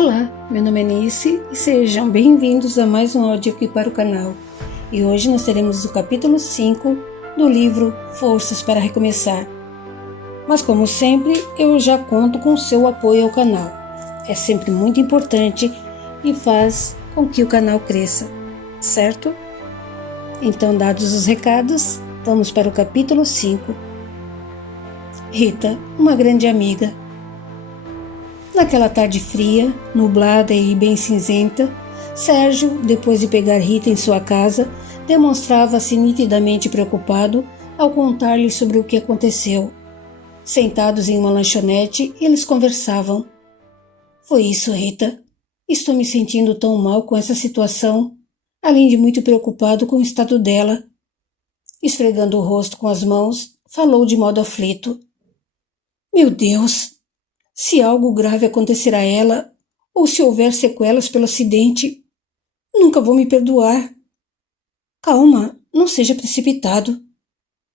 Olá, meu nome é Nice e sejam bem-vindos a mais um áudio aqui para o canal. E hoje nós teremos o capítulo 5 do livro Forças para Recomeçar. Mas como sempre, eu já conto com o seu apoio ao canal. É sempre muito importante e faz com que o canal cresça, certo? Então, dados os recados, vamos para o capítulo 5. Rita, uma grande amiga. Naquela tarde fria, nublada e bem cinzenta, Sérgio, depois de pegar Rita em sua casa, demonstrava-se nitidamente preocupado ao contar-lhe sobre o que aconteceu. Sentados em uma lanchonete, eles conversavam. Foi isso, Rita. Estou me sentindo tão mal com essa situação, além de muito preocupado com o estado dela. Esfregando o rosto com as mãos, falou de modo aflito. Meu Deus! Se algo grave acontecer a ela, ou se houver sequelas pelo acidente, nunca vou me perdoar. Calma, não seja precipitado.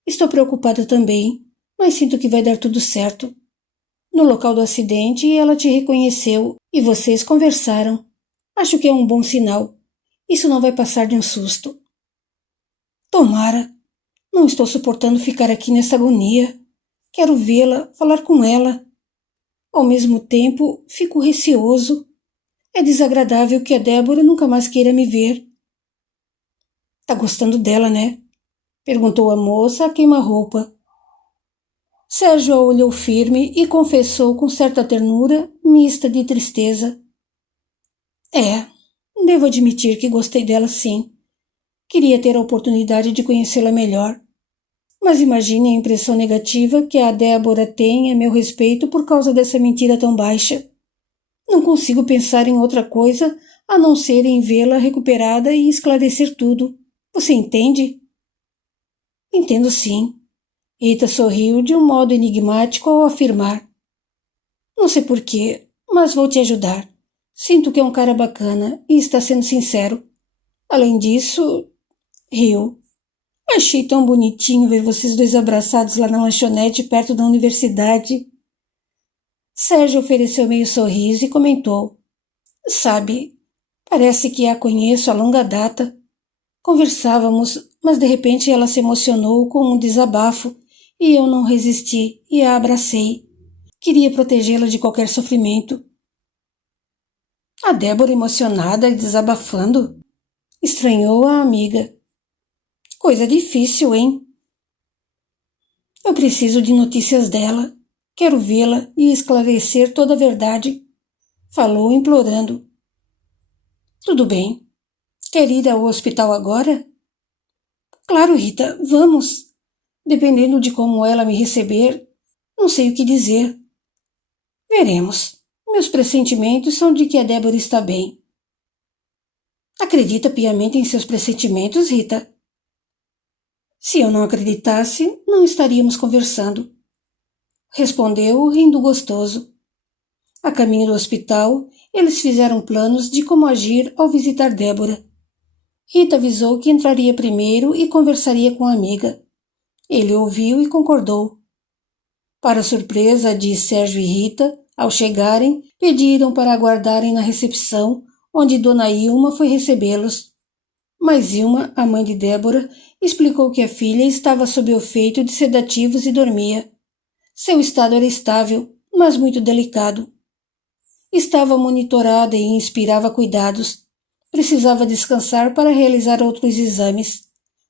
Estou preocupada também, mas sinto que vai dar tudo certo. No local do acidente, ela te reconheceu e vocês conversaram. Acho que é um bom sinal. Isso não vai passar de um susto. Tomara. Não estou suportando ficar aqui nessa agonia. Quero vê-la, falar com ela. Ao mesmo tempo, fico receoso. É desagradável que a Débora nunca mais queira me ver. Tá gostando dela, né? Perguntou a moça a queima-roupa. Sérgio a olhou firme e confessou com certa ternura, mista de tristeza. Devo admitir que gostei dela sim. Queria ter a oportunidade de conhecê-la melhor. Mas imagine a impressão negativa que a Débora tem a meu respeito por causa dessa mentira tão baixa. Não consigo pensar em outra coisa a não ser em vê-la recuperada e esclarecer tudo. Você entende? Entendo sim. Rita sorriu de um modo enigmático ao afirmar. Não sei porquê, mas vou te ajudar. Sinto que é um cara bacana e está sendo sincero. Além disso, riu. Achei tão bonitinho ver vocês dois abraçados lá na lanchonete perto da universidade. Sérgio ofereceu meio sorriso e comentou. Sabe, parece que a conheço há longa data. Conversávamos, mas de repente ela se emocionou com um desabafo e eu não resisti e a abracei. Queria protegê-la de qualquer sofrimento. A Débora emocionada e desabafando? Estranhou a amiga. Coisa difícil, hein? Eu preciso de notícias dela. Quero vê-la e esclarecer toda a verdade. Falou implorando. Tudo bem. Quer ir ao hospital agora? Claro, Rita, vamos. Dependendo de como ela me receber, não sei o que dizer. Veremos. Meus pressentimentos são de que a Débora está bem. Acredita piamente em seus pressentimentos, Rita? Se eu não acreditasse, não estaríamos conversando. Respondeu, rindo gostoso. A caminho do hospital, eles fizeram planos de como agir ao visitar Débora. Rita avisou que entraria primeiro e conversaria com a amiga. Ele ouviu e concordou. Para surpresa de Sérgio e Rita, ao chegarem, pediram para aguardarem na recepção, onde Dona Ilma foi recebê-los. Mas Ilma, a mãe de Débora, explicou que a filha estava sob efeito de sedativos e dormia. Seu estado era estável, mas muito delicado. Estava monitorada e inspirava cuidados. Precisava descansar para realizar outros exames.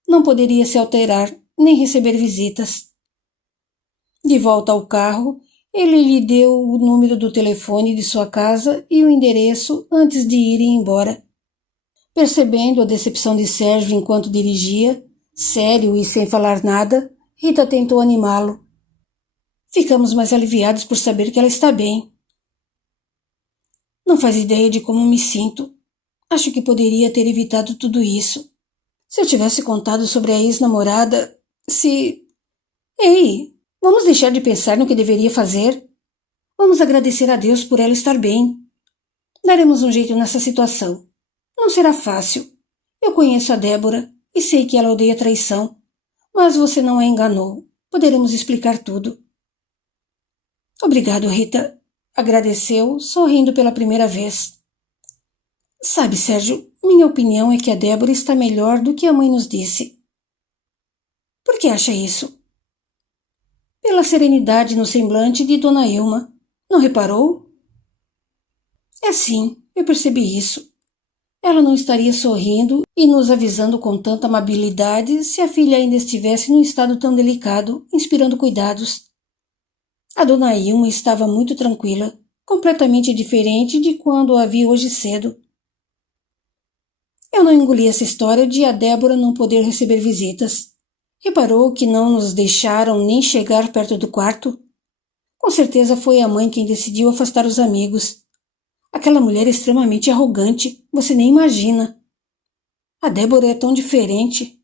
Não poderia se alterar, nem receber visitas. De volta ao carro, ele lhe deu o número do telefone de sua casa e o endereço antes de irem embora. Percebendo a decepção de Sérgio enquanto dirigia, sério e sem falar nada, Rita tentou animá-lo. Ficamos mais aliviados por saber que ela está bem. Não faz ideia de como me sinto. Acho que poderia ter evitado tudo isso. Se eu tivesse contado sobre a ex-namorada, se... Ei, vamos deixar de pensar no que deveria fazer? Vamos agradecer a Deus por ela estar bem. Daremos um jeito nessa situação. Não será fácil. Eu conheço a Débora e sei que ela odeia traição. Mas você não a enganou. Poderemos explicar tudo. Obrigado, Rita. agradeceu, sorrindo pela primeira vez. Sabe, Sérgio, minha opinião é que a Débora está melhor do que a mãe nos disse. Por que acha isso? Pela serenidade no semblante de Dona Ilma. Não reparou? É sim, eu percebi isso. Ela não estaria sorrindo e nos avisando com tanta amabilidade se a filha ainda estivesse num estado tão delicado, inspirando cuidados. A Dona Ilma estava muito tranquila, completamente diferente de quando a vi hoje cedo. Eu não engoli essa história de a Débora não poder receber visitas. Reparou que não nos deixaram nem chegar perto do quarto? Com certeza foi a mãe quem decidiu afastar os amigos. Aquela mulher é extremamente arrogante, você nem imagina. A Débora é tão diferente.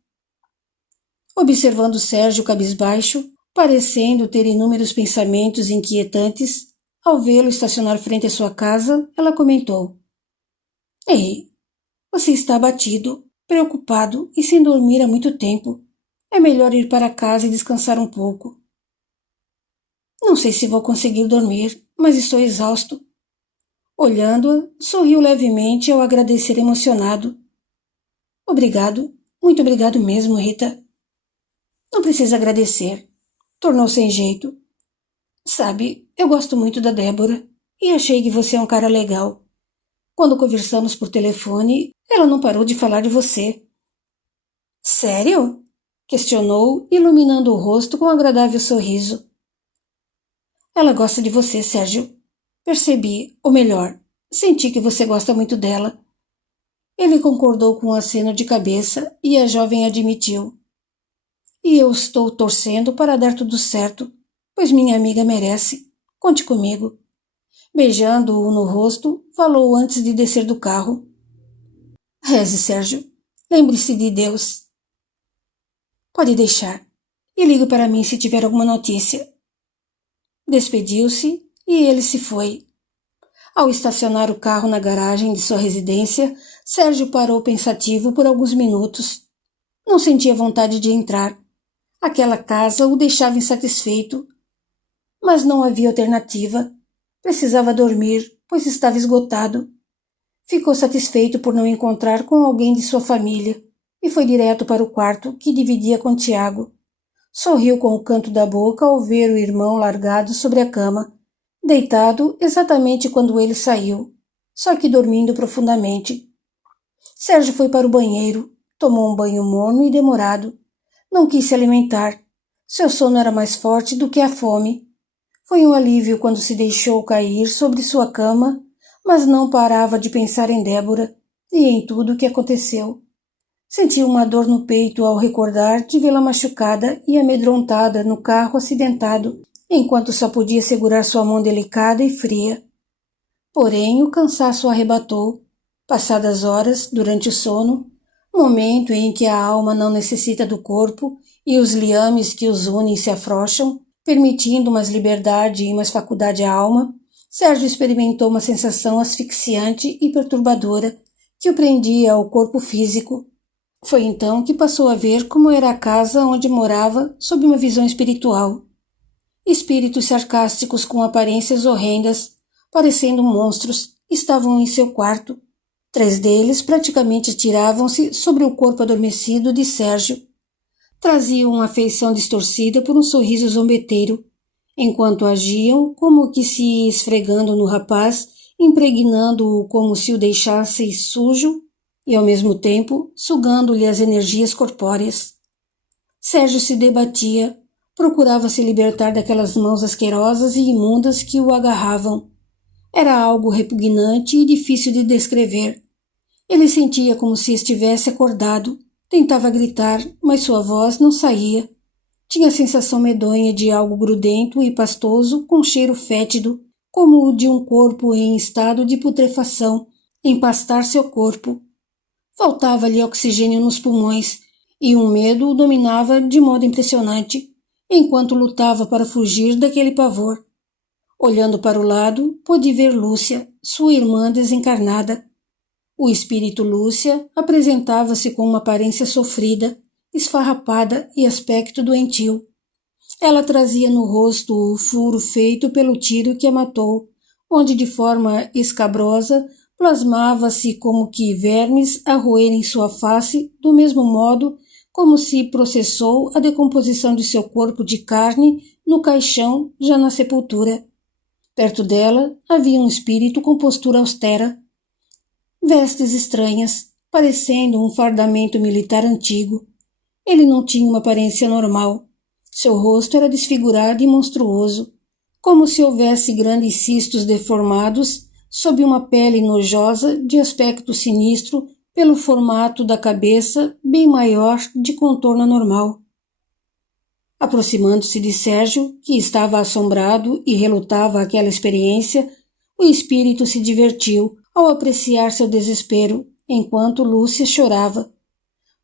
Observando Sérgio cabisbaixo, parecendo ter inúmeros pensamentos inquietantes, ao vê-lo estacionar frente à sua casa, ela comentou: Ei, você está abatido, preocupado e sem dormir há muito tempo. É melhor ir para casa e descansar um pouco. Não sei se vou conseguir dormir, mas estou exausto. Olhando-a, sorriu levemente ao agradecer emocionado. Obrigado, muito obrigado mesmo, Rita. Não precisa agradecer. Tornou sem jeito. Sabe, eu gosto muito da Débora e achei que você é um cara legal. Quando conversamos por telefone, ela não parou de falar de você. Sério? Questionou, iluminando o rosto com um agradável sorriso. Ela gosta de você, Sérgio. Percebi, ou melhor, senti que você gosta muito dela. Ele concordou com um aceno de cabeça e a jovem admitiu. E eu estou torcendo para dar tudo certo, pois minha amiga merece. Conte comigo. Beijando-o no rosto, falou antes de descer do carro. Reze, Sérgio. Lembre-se de Deus. Pode deixar. E ligue para mim se tiver alguma notícia. Despediu-se e ele se foi. Ao estacionar o carro na garagem de sua residência, Sérgio parou pensativo por alguns minutos. Não sentia vontade de entrar. Aquela casa o deixava insatisfeito. Mas não havia alternativa. Precisava dormir, pois estava esgotado. Ficou satisfeito por não encontrar com alguém de sua família e foi direto para o quarto que dividia com Tiago. Sorriu com o canto da boca ao ver o irmão largado sobre a cama, deitado exatamente quando ele saiu, só que dormindo profundamente. Sérgio foi para o banheiro, tomou um banho morno e demorado. Não quis se alimentar. Seu sono era mais forte do que a fome. Foi um alívio quando se deixou cair sobre sua cama, mas não parava de pensar em Débora e em tudo o que aconteceu. Sentiu uma dor no peito ao recordar de vê-la machucada e amedrontada no carro acidentado, enquanto só podia segurar sua mão delicada e fria. Porém, o cansaço o arrebatou. Passadas horas, durante o sono, momento em que a alma não necessita do corpo e os liames que os unem se afrouxam, permitindo mais liberdade e mais faculdade à alma, Sérgio experimentou uma sensação asfixiante e perturbadora que o prendia ao corpo físico. Foi então que passou a ver como era a casa onde morava sob uma visão espiritual. Espíritos sarcásticos com aparências horrendas, parecendo monstros, estavam em seu quarto. 3 deles praticamente atiravam-se sobre o corpo adormecido de Sérgio. Traziam uma feição distorcida por um sorriso zombeteiro, enquanto agiam como que se esfregando no rapaz, impregnando-o como se o deixasse sujo e, ao mesmo tempo, sugando-lhe as energias corpóreas. Sérgio se debatia, procurava se libertar daquelas mãos asquerosas e imundas que o agarravam. Era algo repugnante e difícil de descrever. Ele sentia como se estivesse acordado, tentava gritar, mas sua voz não saía. Tinha a sensação medonha de algo grudento e pastoso com cheiro fétido, como o de um corpo em estado de putrefação, empastar seu corpo. Faltava-lhe oxigênio nos pulmões, e um medo o dominava de modo impressionante, enquanto lutava para fugir daquele pavor. Olhando para o lado, pôde ver Lúcia, sua irmã desencarnada. O espírito Lúcia apresentava-se com uma aparência sofrida, esfarrapada e aspecto doentio. Ela trazia no rosto o furo feito pelo tiro que a matou, onde de forma escabrosa plasmava-se como que vermes a roerem sua face do mesmo modo como se processou a decomposição de seu corpo de carne no caixão já na sepultura. Perto dela havia um espírito com postura austera, vestes estranhas, parecendo um fardamento militar antigo. Ele não tinha uma aparência normal. Seu rosto era desfigurado e monstruoso, como se houvesse grandes cistos deformados sob uma pele nojosa de aspecto sinistro pelo formato da cabeça bem maior de contorno anormal. Aproximando-se de Sérgio, que estava assombrado e relutava àquela experiência, o espírito se divertiu ao apreciar seu desespero, enquanto Lúcia chorava.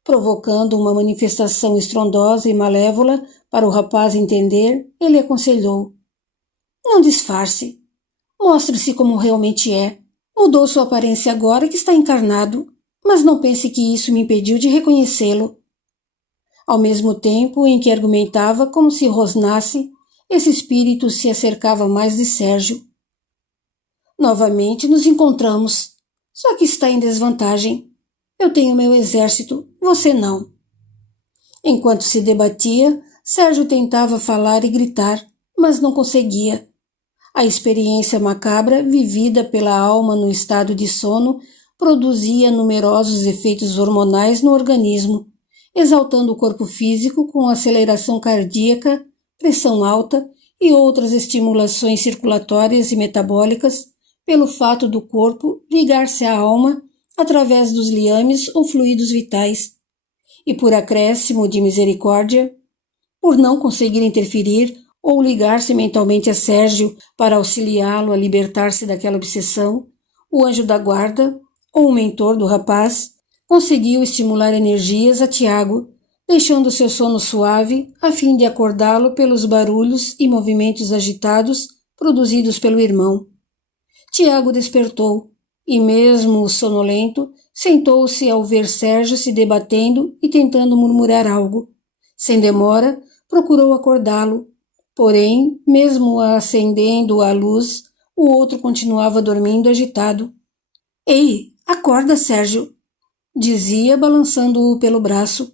Provocando uma manifestação estrondosa e malévola para o rapaz entender, ele aconselhou: não disfarce. Mostre-se como realmente é. Mudou sua aparência agora que está encarnado, mas não pense que isso me impediu de reconhecê-lo. Ao mesmo tempo em que argumentava como se rosnasse, esse espírito se acercava mais de Sérgio. Novamente nos encontramos, só que está em desvantagem. Eu tenho meu exército, você não. Enquanto se debatia, Sérgio tentava falar e gritar, mas não conseguia. A experiência macabra vivida pela alma no estado de sono produzia numerosos efeitos hormonais no organismo, exaltando o corpo físico com aceleração cardíaca, pressão alta e outras estimulações circulatórias e metabólicas pelo fato do corpo ligar-se à alma através dos liames ou fluidos vitais. E por acréscimo de misericórdia, por não conseguir interferir ou ligar-se mentalmente a Sérgio para auxiliá-lo a libertar-se daquela obsessão, o anjo da guarda, ou o mentor do rapaz, conseguiu estimular energias a Tiago, deixando seu sono suave a fim de acordá-lo pelos barulhos e movimentos agitados produzidos pelo irmão. Tiago despertou e, mesmo sonolento, sentou-se ao ver Sérgio se debatendo e tentando murmurar algo. Sem demora, procurou acordá-lo, porém, mesmo acendendo a luz, o outro continuava dormindo agitado. — Ei, acorda, Sérgio! Dizia, balançando-o pelo braço.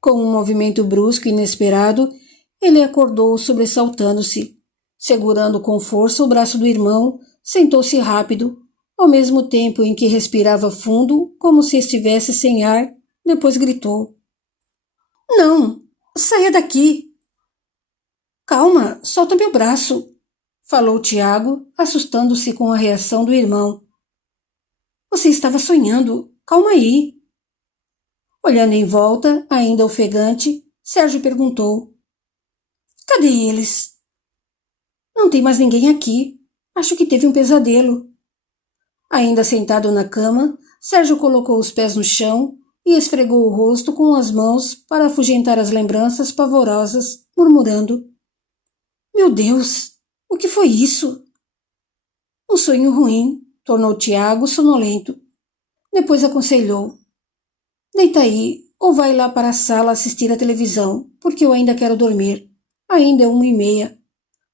Com um movimento brusco e inesperado, ele acordou sobressaltando-se. Segurando com força o braço do irmão, sentou-se rápido, ao mesmo tempo em que respirava fundo, como se estivesse sem ar, depois gritou: — Não! Saia daqui! — Calma, solta meu braço! Falou Tiago, assustando-se com a reação do irmão. — Você estava sonhando. Calma aí. Olhando em volta, ainda ofegante, Sérgio perguntou: — Cadê eles? — Não tem mais ninguém aqui. Acho que teve um pesadelo. Ainda sentado na cama, Sérgio colocou os pés no chão e esfregou o rosto com as mãos para afugentar as lembranças pavorosas, murmurando: — Meu Deus, o que foi isso? — Um sonho ruim, tornou Tiago sonolento. Depois aconselhou: — Deita aí, ou vai lá para a sala assistir à televisão, porque eu ainda quero dormir. Ainda é 1h30.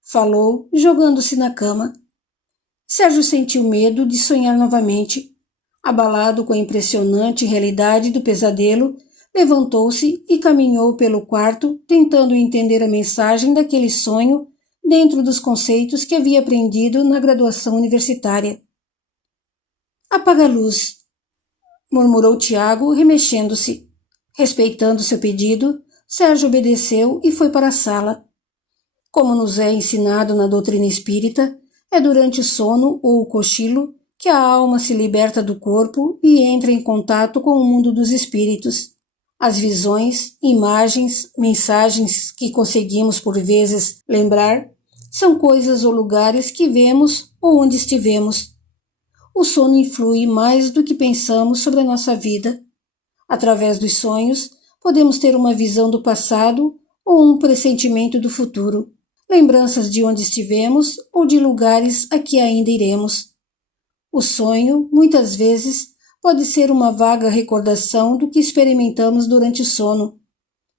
Falou, jogando-se na cama. Sérgio sentiu medo de sonhar novamente. Abalado com a impressionante realidade do pesadelo, levantou-se e caminhou pelo quarto, tentando entender a mensagem daquele sonho dentro dos conceitos que havia aprendido na graduação universitária. — Apaga a luz, murmurou Tiago, remexendo-se. Respeitando seu pedido, Sérgio obedeceu e foi para a sala. Como nos é ensinado na doutrina espírita, é durante o sono ou o cochilo que a alma se liberta do corpo e entra em contato com o mundo dos espíritos. As visões, imagens, mensagens que conseguimos por vezes lembrar são coisas ou lugares que vemos ou onde estivemos. O sono influi mais do que pensamos sobre a nossa vida. Através dos sonhos, podemos ter uma visão do passado ou um pressentimento do futuro, lembranças de onde estivemos ou de lugares a que ainda iremos. O sonho, muitas vezes, pode ser uma vaga recordação do que experimentamos durante o sono.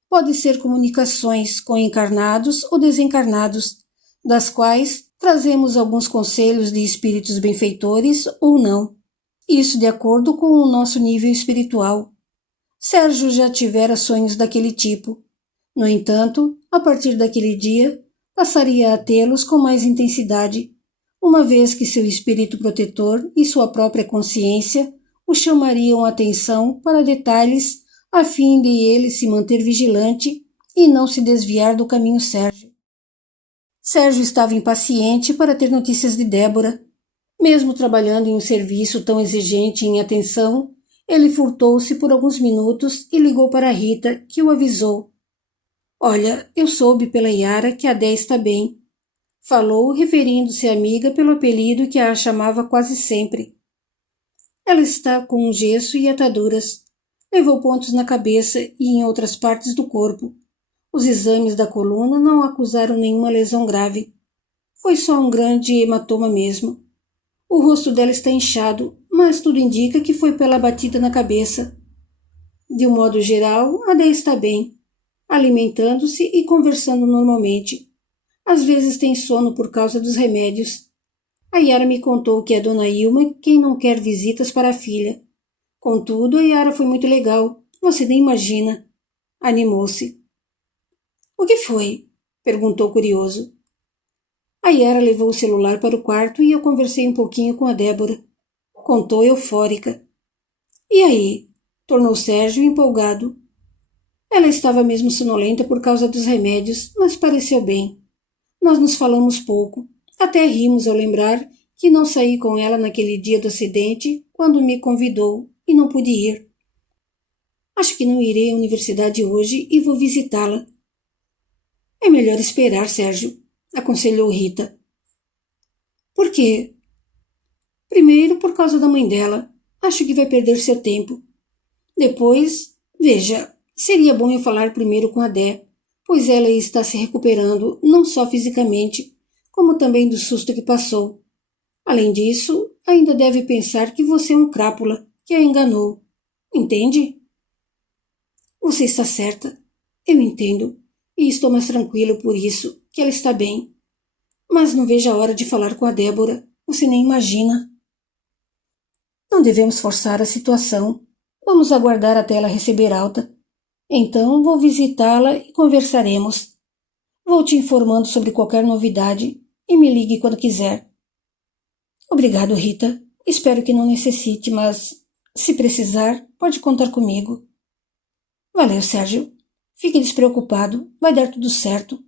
Pode ser comunicações com encarnados ou desencarnados, das quais Trazemos alguns conselhos de espíritos benfeitores ou não, isso de acordo com o nosso nível espiritual. Sérgio já tivera sonhos daquele tipo. No entanto, a partir daquele dia, passaria a tê-los com mais intensidade, uma vez que seu espírito protetor e sua própria consciência o chamariam a atenção para detalhes a fim de ele se manter vigilante e não se desviar do caminho Sérgio. Sérgio estava impaciente para ter notícias de Débora. Mesmo trabalhando em um serviço tão exigente em atenção, ele furtou-se por alguns minutos e ligou para Rita, que o avisou. Olha, eu soube pela Yara que a Dé está bem. Falou, referindo-se à amiga pelo apelido que a chamava quase sempre. Ela está com um gesso e ataduras. Levou pontos na cabeça e em outras partes do corpo. Os exames da coluna não acusaram nenhuma lesão grave. Foi só um grande hematoma mesmo. O rosto dela está inchado, mas tudo indica que foi pela batida na cabeça. De um modo geral, a Dé está bem, alimentando-se e conversando normalmente. Às vezes tem sono por causa dos remédios. A Yara me contou que é Dona Ilma quem não quer visitas para a filha. Contudo, a Yara foi muito legal, você nem imagina. Animou-se. O que foi? Perguntou curioso. A Yara levou o celular para o quarto e eu conversei um pouquinho com a Débora. Contou eufórica. E aí? Tornou Sérgio empolgado. Ela estava mesmo sonolenta por causa dos remédios, mas pareceu bem. Nós nos falamos pouco. Até rimos ao lembrar que não saí com ela naquele dia do acidente, quando me convidou e não pude ir. Acho que não irei à universidade hoje e vou visitá-la. É melhor esperar, Sérgio, aconselhou Rita. Por quê? Primeiro, por causa da mãe dela. Acho que vai perder seu tempo. Depois, veja, seria bom eu falar primeiro com a Dé, pois ela está se recuperando não só fisicamente, como também do susto que passou. Além disso, ainda deve pensar que você é um crápula, que a enganou. Entende? Você está certa. Eu entendo. E estou mais tranquilo por isso, que ela está bem. Mas não vejo a hora de falar com a Débora. Você nem imagina. Não devemos forçar a situação. Vamos aguardar até ela receber alta. Então vou visitá-la e conversaremos. Vou te informando sobre qualquer novidade e me ligue quando quiser. Obrigado, Rita. Espero que não necessite, mas, se precisar, pode contar comigo. Valeu, Sérgio. Fique despreocupado. Vai dar tudo certo.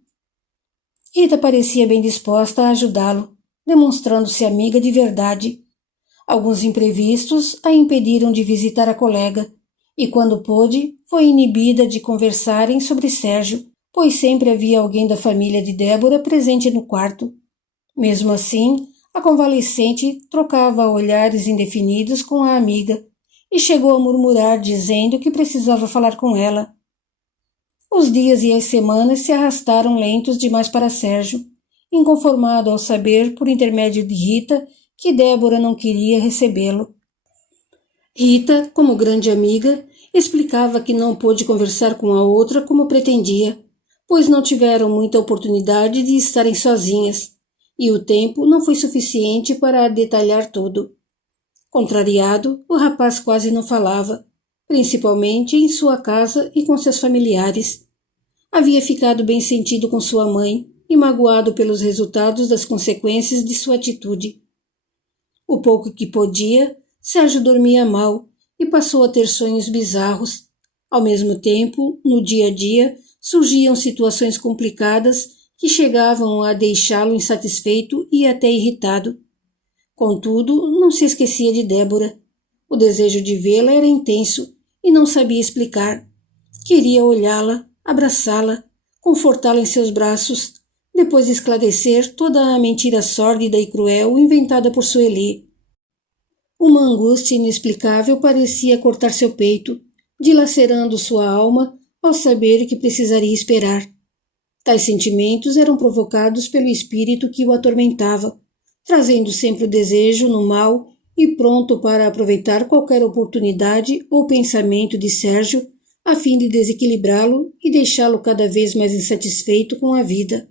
Rita parecia bem disposta a ajudá-lo, demonstrando-se amiga de verdade. Alguns imprevistos a impediram de visitar a colega, e quando pôde, foi inibida de conversarem sobre Sérgio, pois sempre havia alguém da família de Débora presente no quarto. Mesmo assim, a convalescente trocava olhares indefinidos com a amiga e chegou a murmurar dizendo que precisava falar com ela. Os dias e as semanas se arrastaram lentos demais para Sérgio, inconformado ao saber, por intermédio de Rita, que Débora não queria recebê-lo. Rita, como grande amiga, explicava que não pôde conversar com a outra como pretendia, pois não tiveram muita oportunidade de estarem sozinhas, e o tempo não foi suficiente para detalhar tudo. Contrariado, o rapaz quase não falava, principalmente em sua casa e com seus familiares. Havia ficado bem sentido com sua mãe e magoado pelos resultados das consequências de sua atitude. O pouco que podia, Sérgio dormia mal e passou a ter sonhos bizarros. Ao mesmo tempo, no dia a dia, surgiam situações complicadas que chegavam a deixá-lo insatisfeito e até irritado. Contudo, não se esquecia de Débora. O desejo de vê-la era intenso e não sabia explicar. Queria olhá-la, abraçá-la, confortá-la em seus braços, depois esclarecer toda a mentira sórdida e cruel inventada por Sueli. Uma angústia inexplicável parecia cortar seu peito, dilacerando sua alma ao saber que precisaria esperar. Tais sentimentos eram provocados pelo espírito que o atormentava, trazendo sempre o desejo no mal e pronto para aproveitar qualquer oportunidade ou pensamento de Sérgio a fim de desequilibrá-lo e deixá-lo cada vez mais insatisfeito com a vida.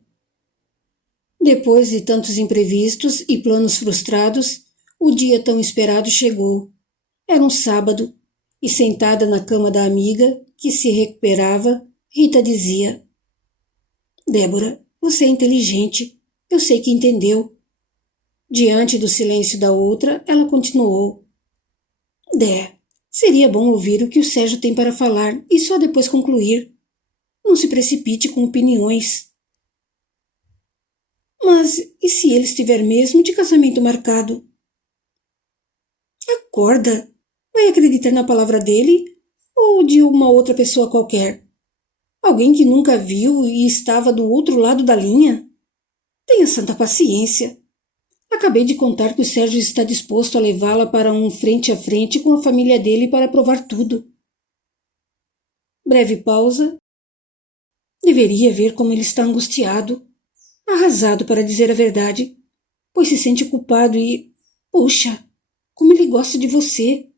Depois de tantos imprevistos e planos frustrados, o dia tão esperado chegou. Era um sábado, e sentada na cama da amiga, que se recuperava, Rita dizia: Débora, você é inteligente. Eu sei que entendeu. Diante do silêncio da outra, ela continuou: Dé, seria bom ouvir o que o Sérgio tem para falar e só depois concluir. Não se precipite com opiniões. Mas e se ele estiver mesmo de casamento marcado? Acorda! Vai acreditar na palavra dele ou de uma outra pessoa qualquer? Alguém que nunca viu e estava do outro lado da linha? Tenha santa paciência. Acabei de contar que o Sérgio está disposto a levá-la para um frente a frente com a família dele para provar tudo. Breve pausa. Deveria ver como ele está angustiado, arrasado para dizer a verdade, pois se sente culpado e... Puxa, como ele gosta de você.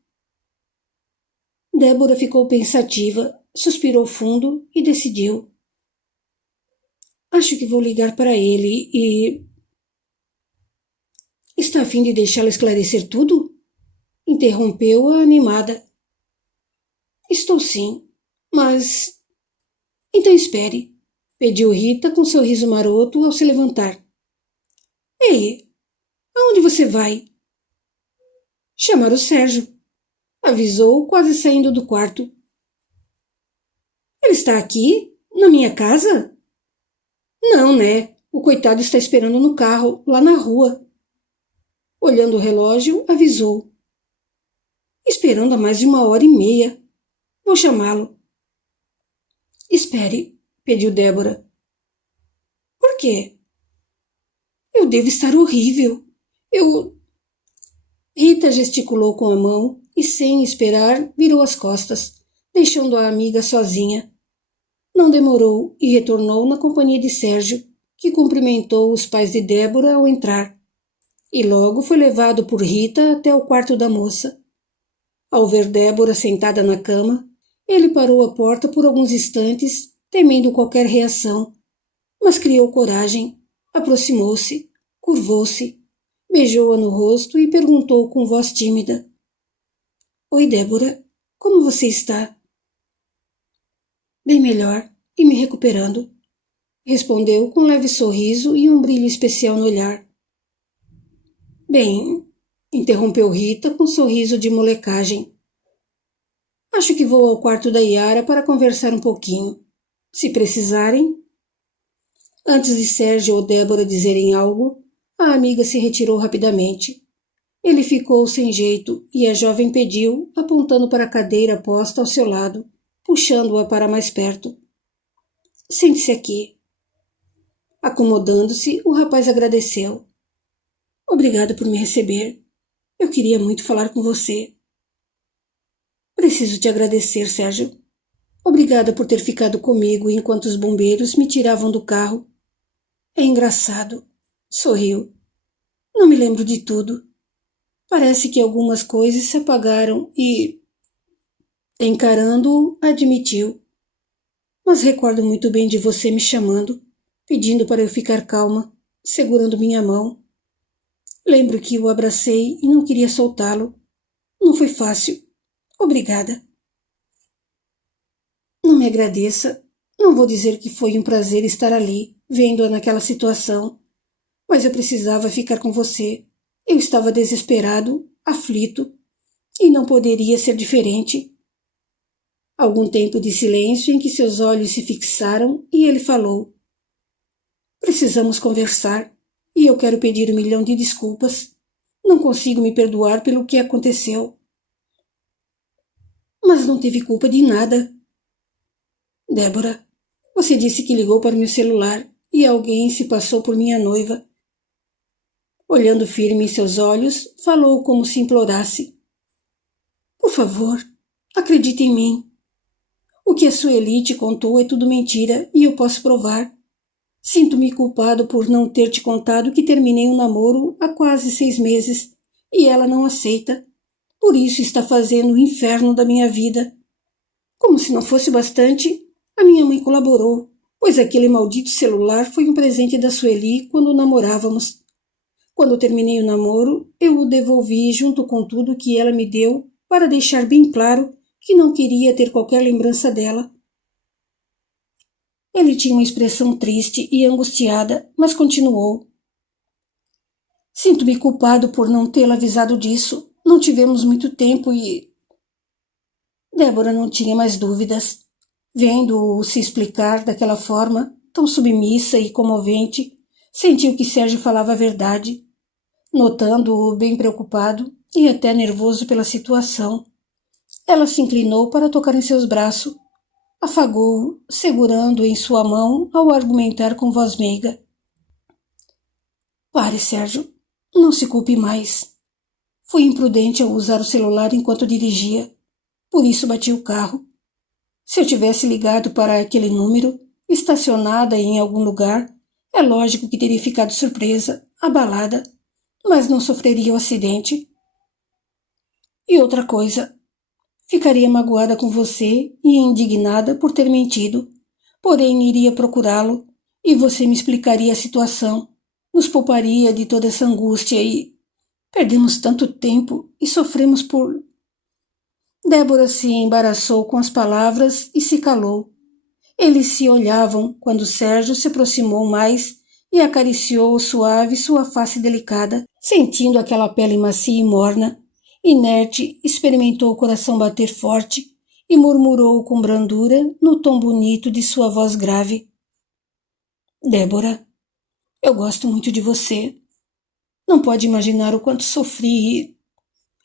Débora ficou pensativa, suspirou fundo e decidiu. Acho que vou ligar para ele e... Está a fim de deixá-la esclarecer tudo? Interrompeu-a animada. Estou sim, mas... Então espere, pediu Rita com um sorriso maroto ao se levantar. Ei, aonde você vai? Chamar o Sérgio, avisou, quase saindo do quarto. Ele está aqui? Na minha casa? Não, né? O coitado está esperando no carro, lá na rua. Olhando o relógio, avisou. Esperando há mais de 1h30. Vou chamá-lo. Espere, pediu Débora. Por quê? Eu devo estar horrível. Rita gesticulou com a mão e, sem esperar, virou as costas, deixando a amiga sozinha. Não demorou e retornou na companhia de Sérgio, que cumprimentou os pais de Débora ao entrar, e logo foi levado por Rita até o quarto da moça. Ao ver Débora sentada na cama, ele parou à porta por alguns instantes, temendo qualquer reação, mas criou coragem, aproximou-se, curvou-se, beijou-a no rosto e perguntou com voz tímida. Oi, Débora, como você está? Bem melhor e me recuperando, respondeu com um leve sorriso e um brilho especial no olhar. Bem, interrompeu Rita com um sorriso de molecagem. Acho que vou ao quarto da Yara para conversar um pouquinho. Se precisarem. Antes de Sérgio ou Débora dizerem algo, a amiga se retirou rapidamente. Ele ficou sem jeito e a jovem pediu, apontando para a cadeira posta ao seu lado, puxando-a para mais perto. Sente-se aqui. Acomodando-se, o rapaz agradeceu. Obrigado por me receber. Eu queria muito falar com você. Preciso te agradecer, Sérgio. Obrigada por ter ficado comigo enquanto os bombeiros me tiravam do carro. É engraçado. Sorriu. Não me lembro de tudo. Parece que algumas coisas se apagaram e... Encarando-o, admitiu. Mas recordo muito bem de você me chamando, pedindo para eu ficar calma, segurando minha mão. Lembro que o abracei e não queria soltá-lo. Não foi fácil. Obrigada. Não me agradeça. Não vou dizer que foi um prazer estar ali, vendo-a naquela situação. Mas eu precisava ficar com você. Eu estava desesperado, aflito, e não poderia ser diferente. Algum tempo de silêncio em que seus olhos se fixaram e ele falou. Precisamos conversar, e eu quero pedir 1.000.000 de desculpas. Não consigo me perdoar pelo que aconteceu. Mas não teve culpa de nada. Débora, você disse que ligou para meu celular e alguém se passou por minha noiva. Olhando firme em seus olhos, falou como se implorasse. Por favor, acredite em mim. O que a Sueli te contou é tudo mentira e eu posso provar. Sinto-me culpado por não ter te contado que terminei um namoro há quase 6 meses e ela não aceita. Por isso está fazendo o inferno da minha vida. Como se não fosse bastante, a minha mãe colaborou, pois aquele maldito celular foi um presente da Sueli quando namorávamos. Quando terminei o namoro, eu o devolvi junto com tudo que ela me deu para deixar bem claro que não queria ter qualquer lembrança dela. Ele tinha uma expressão triste e angustiada, mas continuou. Sinto-me culpado por não tê-la avisado disso. Não tivemos muito tempo e... Débora não tinha mais dúvidas. Vendo-o se explicar daquela forma, tão submissa e comovente, sentiu que Sérgio falava a verdade. Notando-o bem preocupado e até nervoso pela situação, ela se inclinou para tocar em seus braços. Afagou-o, segurando-o em sua mão ao argumentar com voz meiga. Pare, Sérgio. Não se culpe mais. Fui imprudente ao usar o celular enquanto dirigia. Por isso bati o carro. Se eu tivesse ligado para aquele número, estacionada em algum lugar, é lógico que teria ficado surpresa, abalada, mas não sofreria o acidente. E outra coisa, ficaria magoada com você e indignada por ter mentido, porém iria procurá-lo e você me explicaria a situação, nos pouparia de toda essa angústia e... Perdemos tanto tempo e sofremos por... Débora se embaraçou com as palavras e se calou. Eles se olhavam quando Sérgio se aproximou mais e acariciou suave sua face delicada, sentindo aquela pele macia e morna. Inerte, experimentou o coração bater forte e murmurou com brandura no tom bonito de sua voz grave. Débora, eu gosto muito de você. Não pode imaginar o quanto sofri e...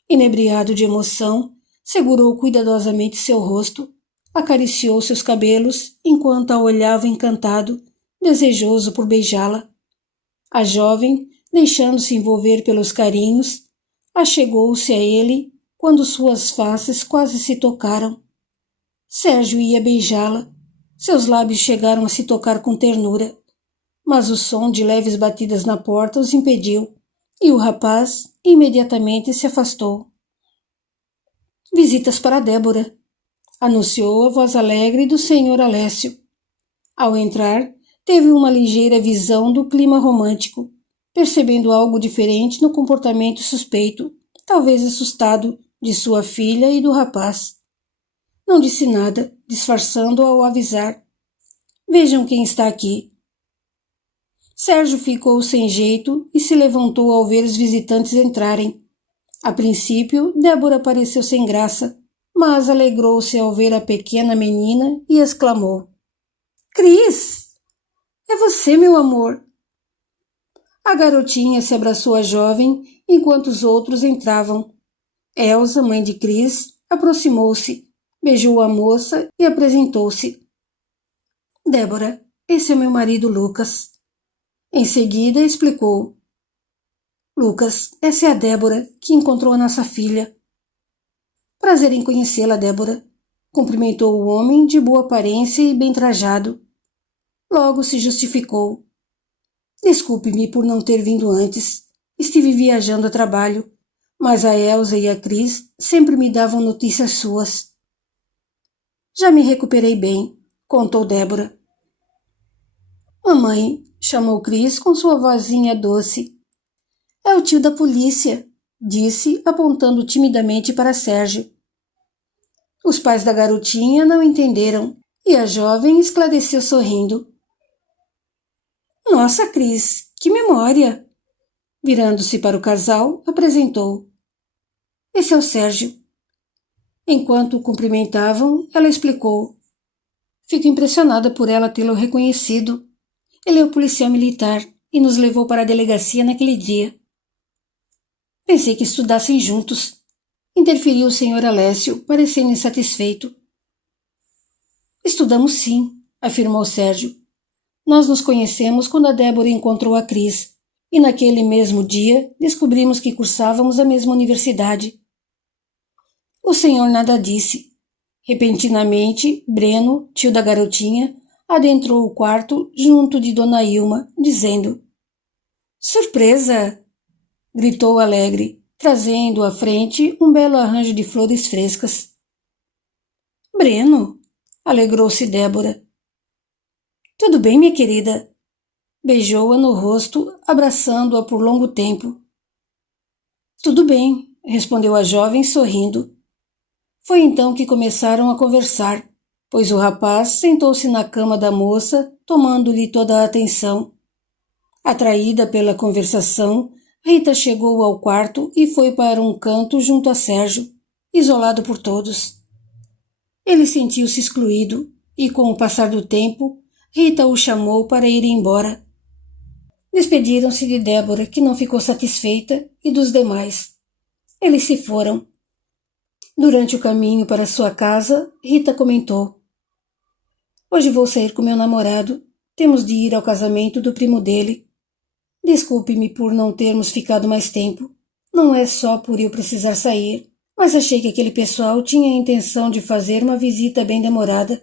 Inebriado de emoção, segurou cuidadosamente seu rosto, acariciou seus cabelos enquanto a olhava encantado, desejoso por beijá-la. A jovem, deixando-se envolver pelos carinhos, achegou-se a ele quando suas faces quase se tocaram. Sérgio ia beijá-la. Seus lábios chegaram a se tocar com ternura, mas o som de leves batidas na porta os impediu, e o rapaz imediatamente se afastou. Visitas para Débora, anunciou a voz alegre do senhor Alessio. Ao entrar, teve uma ligeira visão do clima romântico, percebendo algo diferente no comportamento suspeito, talvez assustado, de sua filha e do rapaz. Não disse nada, disfarçando ao avisar. Vejam quem está aqui. Sérgio ficou sem jeito e se levantou ao ver os visitantes entrarem. A princípio, Débora pareceu sem graça, mas alegrou-se ao ver a pequena menina e exclamou. Cris! É você, meu amor! A garotinha se abraçou à jovem enquanto os outros entravam. Elsa, mãe de Cris, aproximou-se, beijou a moça e apresentou-se. Débora, esse é meu marido Lucas. Em seguida explicou. Lucas, essa é a Débora, que encontrou a nossa filha. Prazer em conhecê-la, Débora. Cumprimentou o homem de boa aparência e bem trajado. Logo se justificou. Desculpe-me por não ter vindo antes. Estive viajando a trabalho, mas a Elsa e a Cris sempre me davam notícias suas. Já me recuperei bem, contou Débora. Mamãe, chamou Cris com sua vozinha doce. É o tio da polícia, disse, apontando timidamente para Sérgio. Os pais da garotinha não entenderam e a jovem esclareceu sorrindo. Nossa, Cris, que memória! Virando-se para o casal, apresentou. Esse é o Sérgio. Enquanto o cumprimentavam, ela explicou. Fico impressionada por ela tê-lo reconhecido. Ele é o policial militar e nos levou para a delegacia naquele dia. Pensei que estudassem juntos. Interferiu o senhor Alessio, parecendo insatisfeito. Estudamos sim, afirmou Sérgio. Nós nos conhecemos quando a Débora encontrou a Cris, e naquele mesmo dia descobrimos que cursávamos a mesma universidade. O senhor nada disse. Repentinamente, Breno, tio da garotinha, adentrou o quarto junto de Dona Ilma, dizendo: Surpresa! Gritou alegre, trazendo à frente um belo arranjo de flores frescas. Breno! Alegrou-se Débora. Tudo bem, minha querida? Beijou-a no rosto, abraçando-a por longo tempo. Tudo bem, respondeu a jovem sorrindo. Foi então que começaram a conversar, pois o rapaz sentou-se na cama da moça, tomando-lhe toda a atenção. Atraída pela conversação, Rita chegou ao quarto e foi para um canto junto a Sérgio, isolado por todos. Ele sentiu-se excluído e, com o passar do tempo, Rita o chamou para ir embora. Despediram-se de Débora, que não ficou satisfeita, e dos demais. Eles se foram. Durante o caminho para sua casa, Rita comentou: Hoje vou sair com meu namorado. Temos de ir ao casamento do primo dele. Desculpe-me por não termos ficado mais tempo. Não é só por eu precisar sair, mas achei que aquele pessoal tinha a intenção de fazer uma visita bem demorada.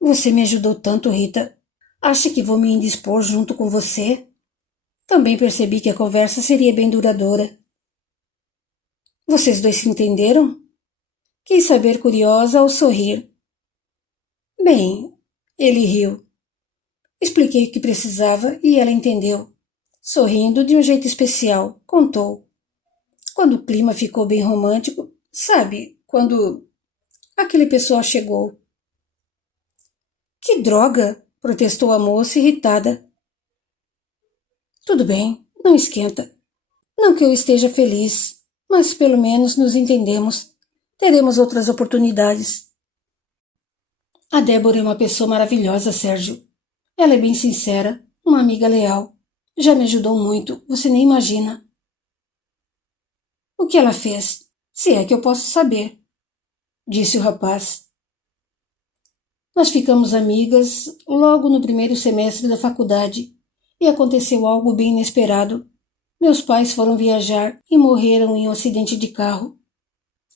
Você me ajudou tanto, Rita. Acha que vou me indispor junto com você? Também percebi que a conversa seria bem duradoura. Vocês dois se entenderam? Quis saber curiosa ao sorrir. Bem, ele riu. Expliquei o que precisava e ela entendeu. Sorrindo de um jeito especial, contou. Quando o clima ficou bem romântico, sabe, quando aquele pessoal chegou. Que droga! Protestou a moça irritada. Tudo bem, não esquenta. Não que eu esteja feliz, mas pelo menos nos entendemos. Teremos outras oportunidades. A Débora é uma pessoa maravilhosa, Sérgio. Ela é bem sincera, uma amiga leal. Já me ajudou muito, você nem imagina. O que ela fez? Se é que eu posso saber, disse o rapaz. Nós ficamos amigas logo no primeiro semestre da faculdade e aconteceu algo bem inesperado. Meus pais foram viajar e morreram em um acidente de carro.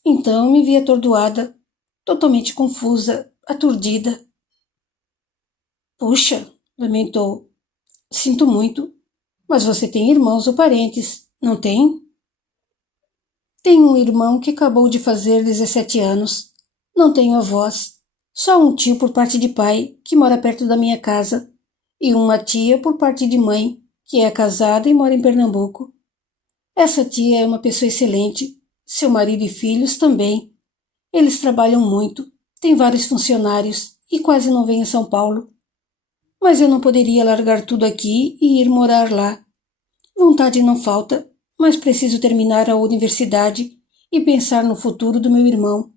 Então me vi atordoada, totalmente confusa, aturdida. Puxa, lamentou. Sinto muito. Mas você tem irmãos ou parentes, não tem? Tenho um irmão que acabou de fazer 17 anos. Não tenho avós. Só um tio por parte de pai, que mora perto da minha casa, e uma tia por parte de mãe, que é casada e mora em Pernambuco. Essa tia é uma pessoa excelente, seu marido e filhos também. Eles trabalham muito, têm vários funcionários e quase não vêm a São Paulo. Mas eu não poderia largar tudo aqui e ir morar lá. Vontade não falta, mas preciso terminar a universidade e pensar no futuro do meu irmão.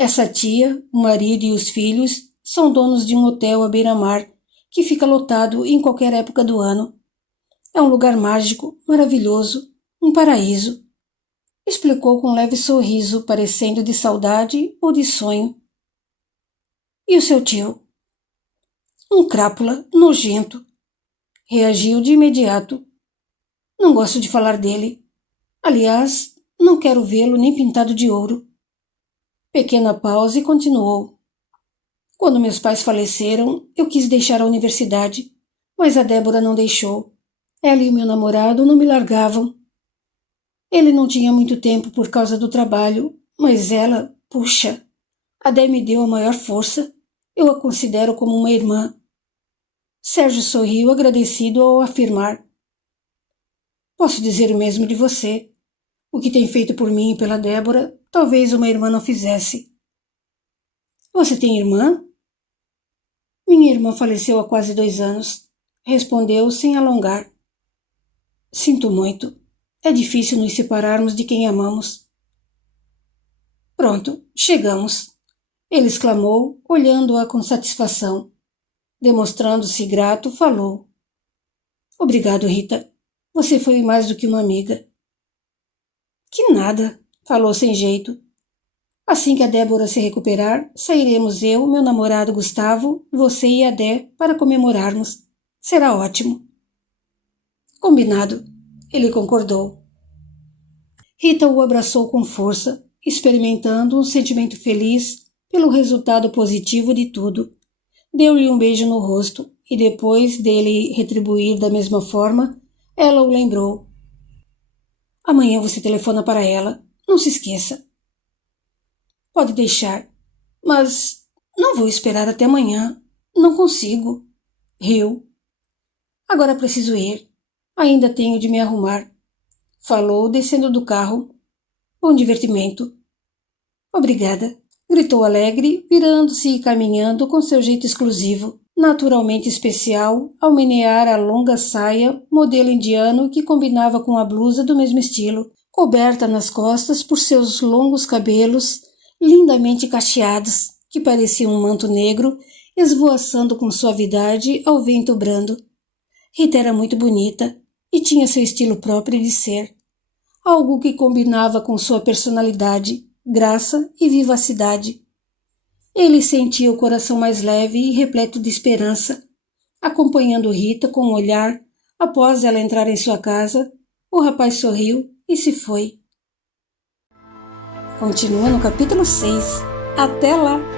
Essa tia, o marido e os filhos são donos de um hotel à beira-mar que fica lotado em qualquer época do ano. É um lugar mágico, maravilhoso, um paraíso. Explicou com um leve sorriso, parecendo de saudade ou de sonho. E o seu tio? Um crápula nojento. Reagiu de imediato. Não gosto de falar dele. Aliás, não quero vê-lo nem pintado de ouro. Pequena pausa e continuou. Quando meus pais faleceram, eu quis deixar a universidade, mas a Débora não deixou. Ela e o meu namorado não me largavam. Ele não tinha muito tempo por causa do trabalho, mas ela, puxa, a Dé me deu a maior força. Eu a considero como uma irmã. Sérgio sorriu agradecido ao afirmar. Posso dizer o mesmo de você. O que tem feito por mim e pela Débora, talvez uma irmã não fizesse. Você tem irmã? Minha irmã faleceu há quase 2 anos, respondeu sem alongar. Sinto muito. É difícil nos separarmos de quem amamos. Pronto, chegamos. Ele exclamou, olhando-a com satisfação. Demonstrando-se grato, falou. Obrigado, Rita. Você foi mais do que uma amiga. Que nada, falou sem jeito. Assim que a Débora se recuperar, sairemos eu, meu namorado Gustavo, você e a Dé para comemorarmos. Será ótimo. Combinado, ele concordou. Rita o abraçou com força, experimentando um sentimento feliz pelo resultado positivo de tudo. Deu-lhe um beijo no rosto e depois dele retribuir da mesma forma, ela o lembrou. Amanhã você telefona para ela. Não se esqueça. Pode deixar, mas não vou esperar até amanhã. Não consigo. Riu. Agora preciso ir. Ainda tenho de me arrumar. Falou, descendo do carro. Bom divertimento. Obrigada, gritou alegre, virando-se e caminhando com seu jeito exclusivo, naturalmente especial, ao menear a longa saia, modelo indiano que combinava com a blusa do mesmo estilo, coberta nas costas por seus longos cabelos, lindamente cacheados, que pareciam um manto negro, esvoaçando com suavidade ao vento brando. Rita era muito bonita e tinha seu estilo próprio de ser, algo que combinava com sua personalidade, graça e vivacidade. Ele sentia o coração mais leve e repleto de esperança. Acompanhando Rita com um olhar, após ela entrar em sua casa, o rapaz sorriu e se foi. Continua no capítulo 6. Até lá!